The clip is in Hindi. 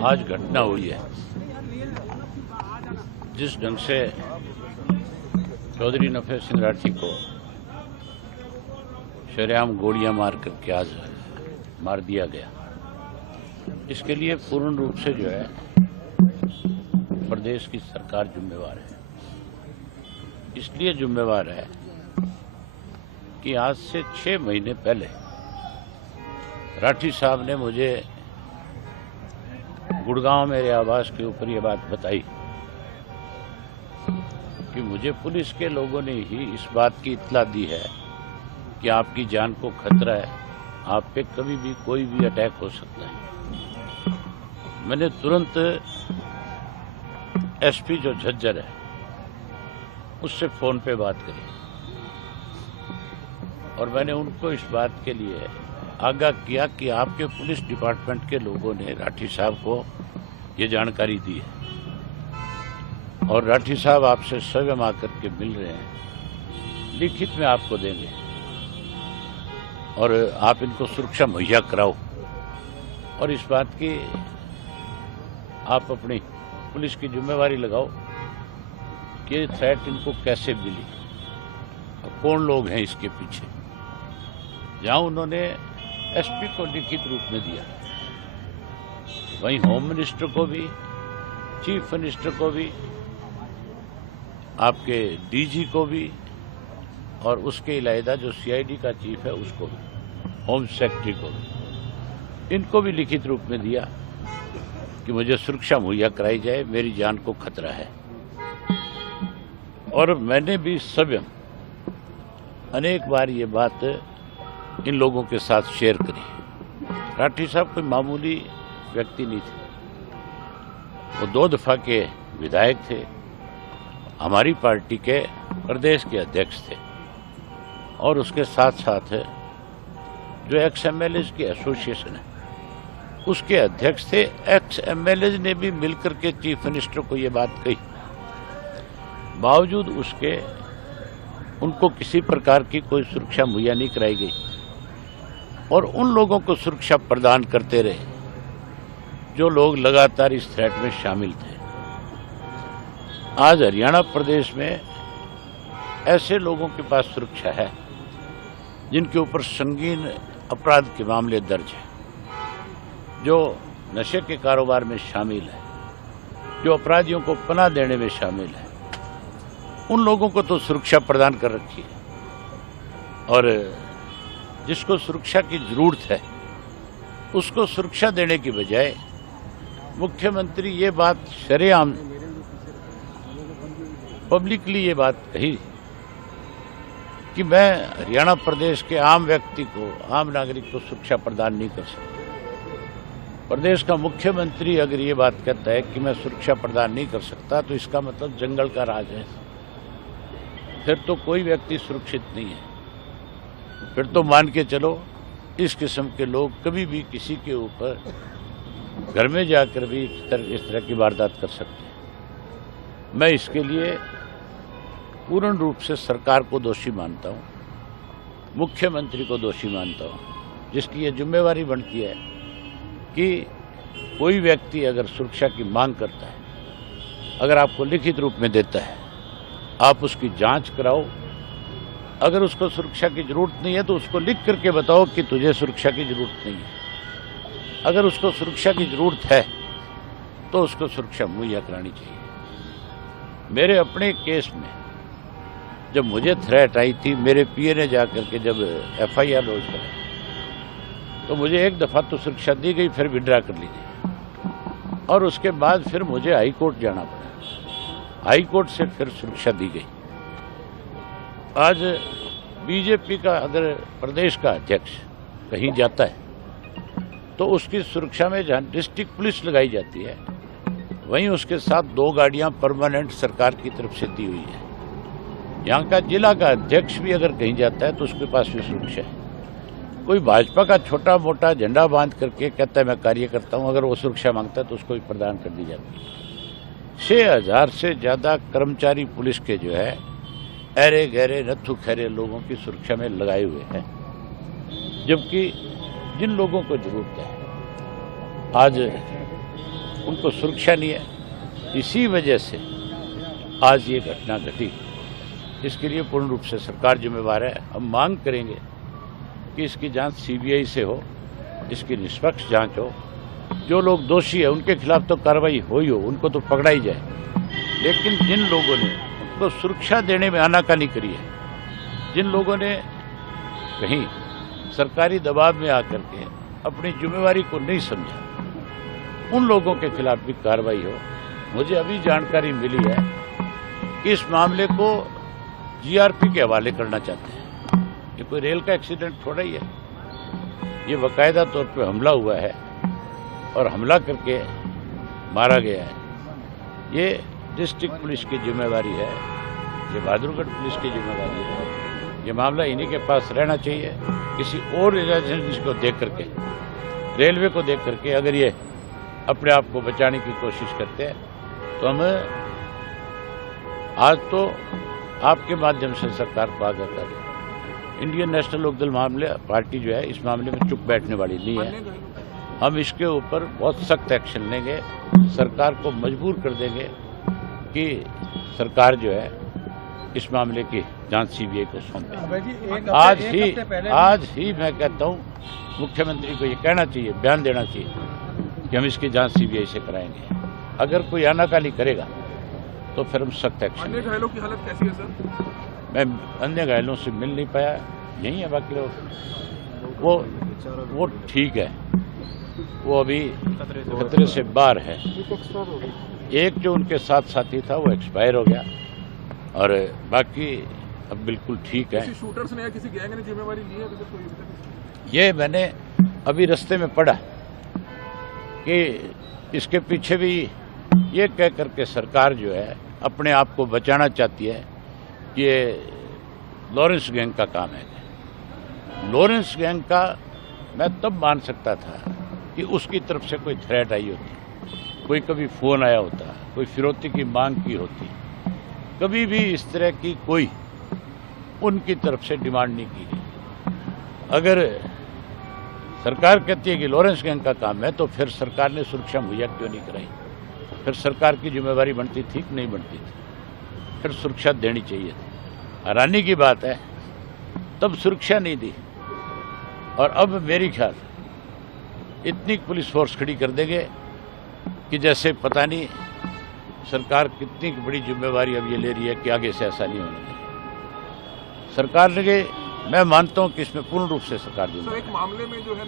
आज घटना हुई है, जिस ढंग से चौधरी नफे सिंह राठी को शरेआम गोलियां मार करके आज मार दिया गया, इसके लिए पूर्ण रूप से जो है प्रदेश की सरकार जिम्मेवार है। इसलिए जिम्मेवार है कि आज से 6 महीने पहले राठी साहब ने मुझे गुड़गांव मेरे आवास के ऊपर ये बात बताई कि मुझे पुलिस के लोगों ने ही इस बात की इत्तला दी है कि आपकी जान को खतरा है, आप पे कभी भी कोई भी अटैक हो सकता है। मैंने तुरंत एसपी जो झज्जर है उससे फोन पे बात करी और मैंने उनको इस बात के लिए आगाह किया कि आपके पुलिस डिपार्टमेंट के लोगों ने राठी साहब को ये जानकारी दी है और राठी साहब आपसे स्वयं आकर के मिल रहे हैं, लिखित में आपको देंगे और आप इनको सुरक्षा मुहैया कराओ और इस बात की आप अपनी पुलिस की जिम्मेवारी लगाओ कि ये थ्रेट इनको कैसे मिली और कौन लोग हैं इसके पीछे। जहां उन्होंने एसपी को लिखित रूप में दिया, वहीं होम मिनिस्टर को भी, चीफ मिनिस्टर को भी, आपके डीजी को भी और उसके इलावा जो सीआईडी का चीफ है उसको भी, होम सेक्रेटरी को भी, इनको भी लिखित रूप में दिया कि मुझे सुरक्षा मुहैया कराई जाए, मेरी जान को खतरा है। और मैंने भी स्वयं अनेक बार ये बात इन लोगों के साथ शेयर करी। राठी साहब कोई मामूली व्यक्ति नहीं थे, वो 2 दफा के विधायक थे, हमारी पार्टी के प्रदेश के अध्यक्ष थे और उसके साथ साथ जो एक्स एमएलए की एसोसिएशन है उसके अध्यक्ष थे। एक्स एमएलए ने भी मिलकर के चीफ मिनिस्टर को ये बात कही, बावजूद उसके उनको किसी प्रकार की कोई सुरक्षा मुहैया नहीं कराई गई और उन लोगों को सुरक्षा प्रदान करते रहे जो लोग लगातार इस थ्रेट में शामिल थे। आज हरियाणा प्रदेश में ऐसे लोगों के पास सुरक्षा है जिनके ऊपर संगीन अपराध के मामले दर्ज हैं, जो नशे के कारोबार में शामिल है, जो अपराधियों को पनाह देने में शामिल है। उन लोगों को तो सुरक्षा प्रदान कर रखी है और जिसको सुरक्षा की जरूरत है उसको सुरक्षा देने की बजाय मुख्यमंत्री ये बात शरेआम पब्लिकली ये बात कही कि मैं हरियाणा प्रदेश के आम व्यक्ति को, आम नागरिक को सुरक्षा प्रदान नहीं कर सकता। प्रदेश का मुख्यमंत्री अगर ये बात कहता है कि मैं सुरक्षा प्रदान नहीं कर सकता तो इसका मतलब जंगल का राज है, फिर तो कोई व्यक्ति सुरक्षित नहीं है। फिर तो मान के चलो इस किस्म के लोग कभी भी किसी के ऊपर घर में जाकर भी इस तरह की वारदात कर सकते हैं। मैं इसके लिए पूर्ण रूप से सरकार को दोषी मानता हूँ, मुख्यमंत्री को दोषी मानता हूँ, जिसकी ये जिम्मेवारी बनती है कि कोई व्यक्ति अगर सुरक्षा की मांग करता है, अगर आपको लिखित रूप में देता है, आप उसकी जांच कराओ। अगर उसको सुरक्षा की जरूरत नहीं है तो उसको लिख करके बताओ कि तुझे सुरक्षा की जरूरत नहीं है। अगर उसको सुरक्षा की जरूरत है तो उसको सुरक्षा मुहैया करानी चाहिए। मेरे अपने केस में जब मुझे थ्रेट आई थी, मेरे पीए ने जाकर के जब एफआईआर लॉन्च करा तो मुझे एक दफ़ा तो सुरक्षा दी गई, फिर विड्रा कर ली गई और उसके बाद फिर मुझे हाई कोर्ट जाना पड़ा। हाई कोर्ट से फिर सुरक्षा दी गई। आज बीजेपी का अगर प्रदेश का अध्यक्ष कहीं जाता है तो उसकी सुरक्षा में जहाँ डिस्ट्रिक्ट पुलिस लगाई जाती है, वहीं उसके साथ 2 गाड़ियां परमानेंट सरकार की तरफ से दी हुई है। यहाँ का जिला का अध्यक्ष भी अगर कहीं जाता है तो उसके पास भी सुरक्षा है। कोई भाजपा का छोटा मोटा झंडा बांध करके कहता है मैं कार्य करता हूँ, अगर वो सुरक्षा मांगता है तो उसको भी प्रदान कर दी जाती है। 6000 से ज़्यादा कर्मचारी पुलिस के जो है अरे गहरे नत्थु खैरे लोगों की सुरक्षा में लगाए हुए हैं, जबकि जिन लोगों को जरूरत है, आज उनको सुरक्षा नहीं है। इसी वजह से आज ये घटना घटी। इसके लिए पूर्ण रूप से सरकार जिम्मेवार है। हम मांग करेंगे कि इसकी जांच सीबीआई से हो, इसकी निष्पक्ष जांच हो। जो लोग दोषी है उनके खिलाफ तो कार्रवाई हो ही हो, उनको तो पकड़ा ही जाए। लेकिन जिन लोगों ने उनको सुरक्षा देने में आनाकानी करी है, जिन लोगों ने कहीं सरकारी दबाव में आकर के अपनी जिम्मेवारी को नहीं समझा, उन लोगों के खिलाफ भी कार्रवाई हो। मुझे अभी जानकारी मिली है कि इस मामले को जीआरपी के हवाले करना चाहते हैं। ये कोई रेल का एक्सीडेंट थोड़ा ही है, ये बाकायदा तौर पे हमला हुआ है और हमला करके मारा गया है। ये डिस्ट्रिक्ट पुलिस की जिम्मेवारी है, ये बहादुरगढ़ पुलिस की जिम्मेवारी है। ये मामला इन्हीं के पास रहना चाहिए। किसी और एजेंसी को देख करके, रेलवे को देख करके अगर ये अपने आप को बचाने की कोशिश करते हैं तो हम आज तो आपके माध्यम से सरकार को आगाह करें। इंडियन नेशनल लोकदल मामले पार्टी जो है इस मामले में चुप बैठने वाली नहीं है। हम इसके ऊपर बहुत सख्त एक्शन लेंगे, सरकार को मजबूर कर देंगे कि सरकार जो है इस मामले की जांच सीबीआई को सौंपे। आज ही मैं कहता हूँ मुख्यमंत्री को ये कहना चाहिए, बयान देना चाहिए कि हम इसकी जांच सीबीआई से कराएंगे। अगर कोई आनाकानी करेगा तो फिर हम सख्त एक्शन। अन्य घायलों की हालत कैसी है सर? मैं अन्य घायलों से मिल नहीं पाया, यही है बाकी लोग। वो ठीक है, वो अभी खतरे से बाहर है। एक जो उनके साथ साथी था वो एक्सपायर हो गया और बाकी अब बिल्कुल ठीक है। किसी शूटर्स ने या किसी गैंग ने जिम्मेवारी ली है? ये मैंने अभी रास्ते में पढ़ा कि इसके पीछे भी ये कह करके सरकार जो है अपने आप को बचाना चाहती है कि ये लॉरेंस गैंग का काम है। लॉरेंस गैंग का मैं तब मान सकता था कि उसकी तरफ से कोई थ्रेट आई होती, कोई कभी फ़ोन आया होता, कोई फिरौती की मांग की होती। कभी भी इस तरह की कोई उनकी तरफ से डिमांड नहीं की गई। अगर सरकार कहती है कि लॉरेंस गैंग का काम है तो फिर सरकार ने सुरक्षा मुहैया क्यों नहीं कराई? फिर सरकार की जिम्मेवारी बनती थी कि नहीं बनती थी? फिर सुरक्षा देनी चाहिए थी। हैरानी की बात है तब सुरक्षा नहीं दी और अब मेरी ख्याल इतनी पुलिस फोर्स खड़ी कर देंगे कि जैसे पता नहीं सरकार कितनी बड़ी जिम्मेवारी अब ये ले रही है कि आगे से ऐसा नहीं होना चाहिए। सरकार ने, मैं मानता हूं कि इसमें पूर्ण रूप से सरकार जिम्मेदार है। एक मामले में जो है